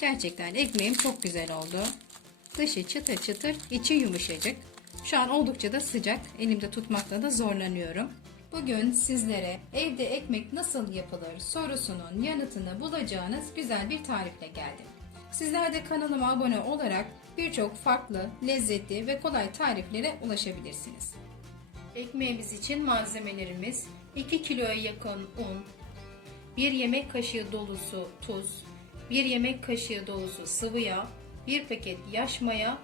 Gerçekten ekmeğim çok güzel oldu. Dışı çıtır çıtır, içi yumuşacık. Şu an oldukça da sıcak. Elimde tutmakta da zorlanıyorum. Bugün sizlere evde ekmek nasıl yapılır sorusunun yanıtını bulacağınız güzel bir tarifle geldim. Sizler de kanalıma abone olarak birçok farklı, lezzetli ve kolay tariflere ulaşabilirsiniz. Ekmeğimiz için malzemelerimiz 2 kiloya yakın un, 1 yemek kaşığı dolusu tuz, 1 yemek kaşığı dolusu sıvı yağ, 1 paket yaş maya,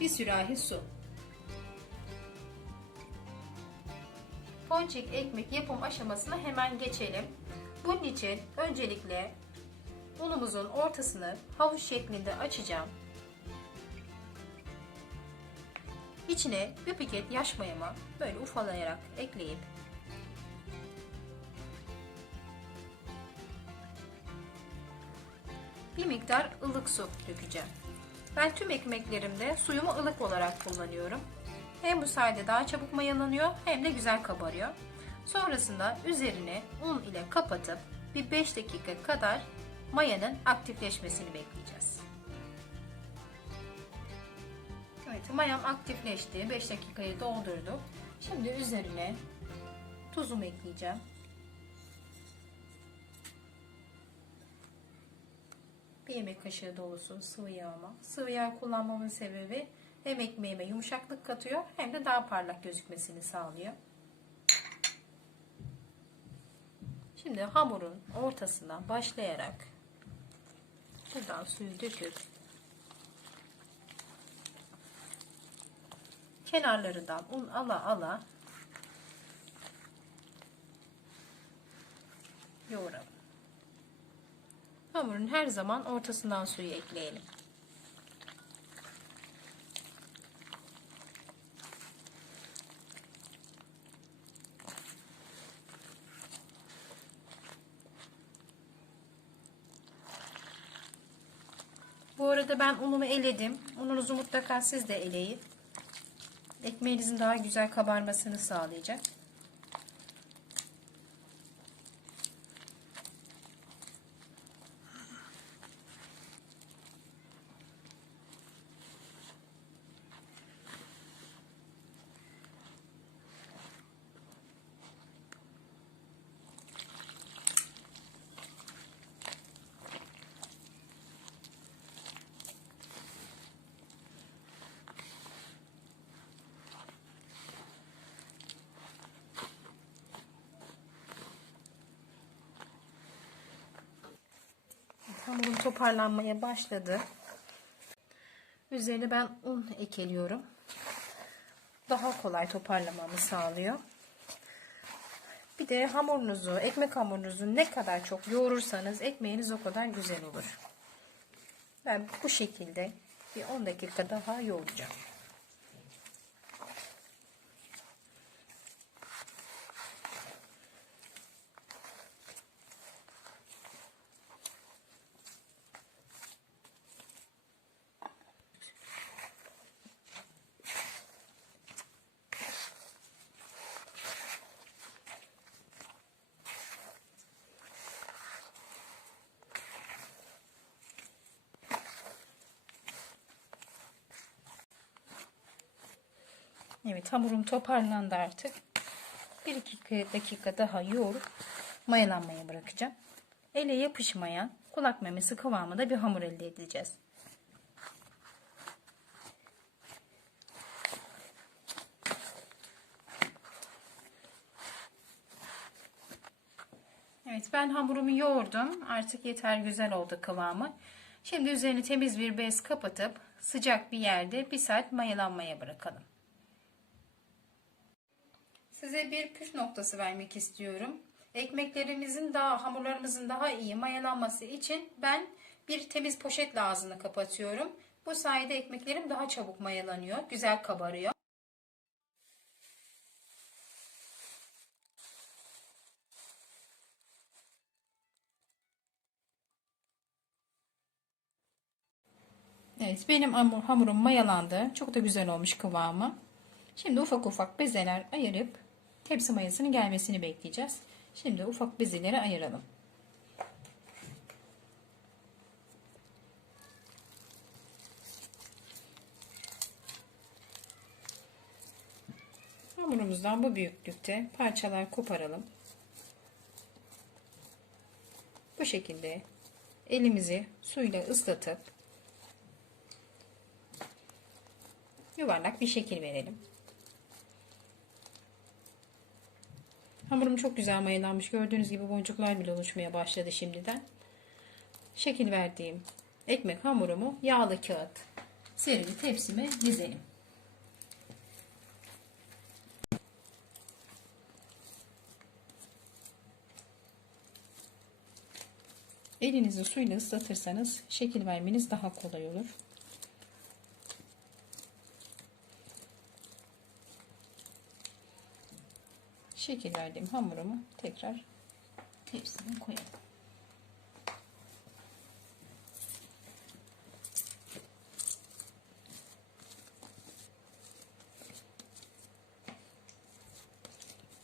1 sürahi su. Ponçik ekmek yapım aşamasına hemen geçelim. Bunun için öncelikle unumuzun ortasını havuç şeklinde açacağım. İçine 1 paket yaş mayamı böyle ufalayarak ekleyip bir miktar ılık su dökeceğim. Ben tüm ekmeklerimde suyumu ılık olarak kullanıyorum. Hem bu sayede daha çabuk mayalanıyor hem de güzel kabarıyor. Sonrasında üzerine un ile kapatıp bir 5 dakika kadar mayanın aktifleşmesini bekleyeceğiz. Evet, mayam aktifleşti. 5 dakikayı doldurduk. Şimdi üzerine tuzumu ekleyeceğim. Bir yemek kaşığı dolusu sıvı yağıma. Sıvı yağ kullanmamın sebebi hem ekmeğime yumuşaklık katıyor hem de daha parlak gözükmesini sağlıyor. Şimdi hamurun ortasından başlayarak buradan suyu döküp kenarlarından un ala ala yoğuralım. Hamurun her zaman ortasından suyu ekleyelim. Bu arada ben unumu eledim. Ununuzu mutlaka siz de eleyin. Ekmeğinizin daha güzel kabarmasını sağlayacak. Hamurum toparlanmaya başladı. Üzerine ben un ekliyorum. Daha kolay toparlamamı sağlıyor. Bir de hamurunuzu, ekmek hamurunuzu ne kadar çok yoğurursanız ekmeğiniz o kadar güzel olur. Ben bu şekilde bir 10 dakika daha yoğuracağım. Evet, hamurum toparlandı artık. 1-2 dakika daha yoğurup mayalanmaya bırakacağım. Ele yapışmayan kulak memesi kıvamında bir hamur elde edeceğiz. Evet, ben hamurumu yoğurdum. Artık yeter, güzel oldu kıvamı. Şimdi üzerini temiz bir bez kapatıp sıcak bir yerde 1 saat mayalanmaya bırakalım. Size bir püf noktası vermek istiyorum. Hamurlarımızın daha iyi mayalanması için ben bir temiz poşetle ağzını kapatıyorum. Bu sayede ekmeklerim daha çabuk mayalanıyor, güzel kabarıyor. Evet, benim hamurum mayalandı. Çok da güzel olmuş kıvamı. Şimdi ufak ufak bezeler ayırıp tepsi mayasının gelmesini bekleyeceğiz. Şimdi ufak bezeleri ayıralım. Hamurumuzdan bu büyüklükte parçalar koparalım. Bu şekilde elimizi suyla ıslatıp yuvarlak bir şekil verelim. Hamurum çok güzel mayalanmış. Gördüğünüz gibi boncuklar bile oluşmaya başladı şimdiden. Şekil verdiğim ekmek hamurumu yağlı kağıt serili tepsime dizelim. Elinizi suyla ıslatırsanız şekil vermeniz daha kolay olur. Şekil verdiğim hamurumu tekrar tepsime koyalım.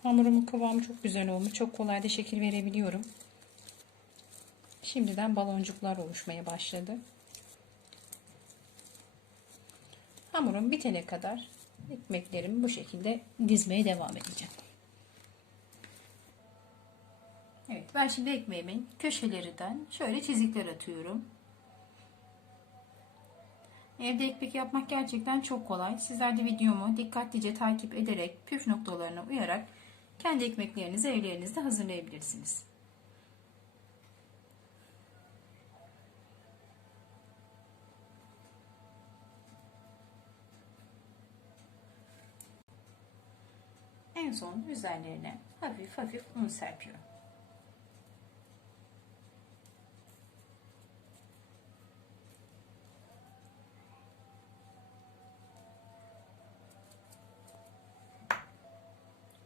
Hamurumun kıvamı çok güzel olmuş. Çok kolay da şekil verebiliyorum. Şimdiden baloncuklar oluşmaya başladı. Hamurum bitene kadar ekmeklerimi bu şekilde dizmeye devam edeceğim. Evet, ben şimdi ekmeğimin köşelerinden şöyle çizikler atıyorum. Evde ekmek yapmak gerçekten çok kolay. Sizler de videomu dikkatlice takip ederek püf noktalarına uyarak kendi ekmeklerinizi evlerinizde hazırlayabilirsiniz. En son üzerlerine hafif hafif un serpiyorum.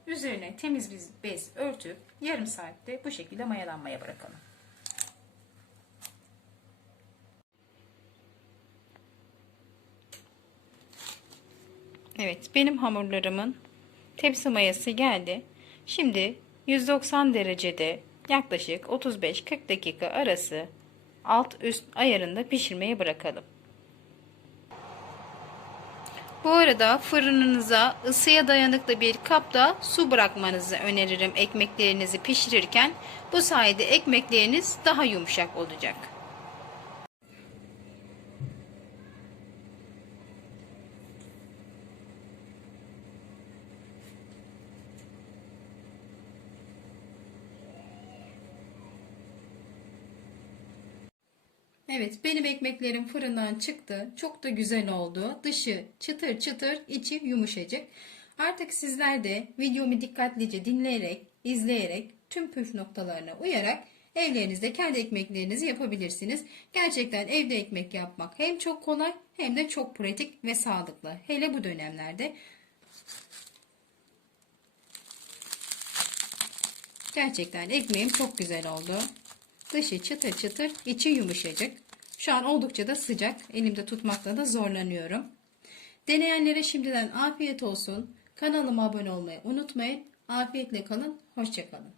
Üzerine temiz bir bez örtüp yarım saatte bu şekilde mayalanmaya bırakalım. Evet, benim hamurlarımın tepsi mayası geldi. Şimdi 190 derecede yaklaşık 35-40 dakika arası alt üst ayarında pişirmeye bırakalım. Bu arada fırınınıza ısıya dayanıklı bir kapta su bırakmanızı öneririm ekmeklerinizi pişirirken. Bu sayede ekmekleriniz daha yumuşak olacak. Evet, benim ekmeklerim fırından çıktı. Çok da güzel oldu. Dışı çıtır çıtır, içi yumuşacık. Artık sizler de videomu dikkatlice dinleyerek, izleyerek, tüm püf noktalarına uyarak evlerinizde kendi ekmeklerinizi yapabilirsiniz. Gerçekten evde ekmek yapmak hem çok kolay hem de çok pratik ve sağlıklı. Hele bu dönemlerde. Gerçekten ekmeğim çok güzel oldu. Dışı çıtır çıtır, içi yumuşacık. Şu an oldukça da sıcak. Elimde tutmakta da zorlanıyorum. Deneyenlere şimdiden afiyet olsun. Kanalıma abone olmayı unutmayın. Afiyetle kalın. Hoşça kalın.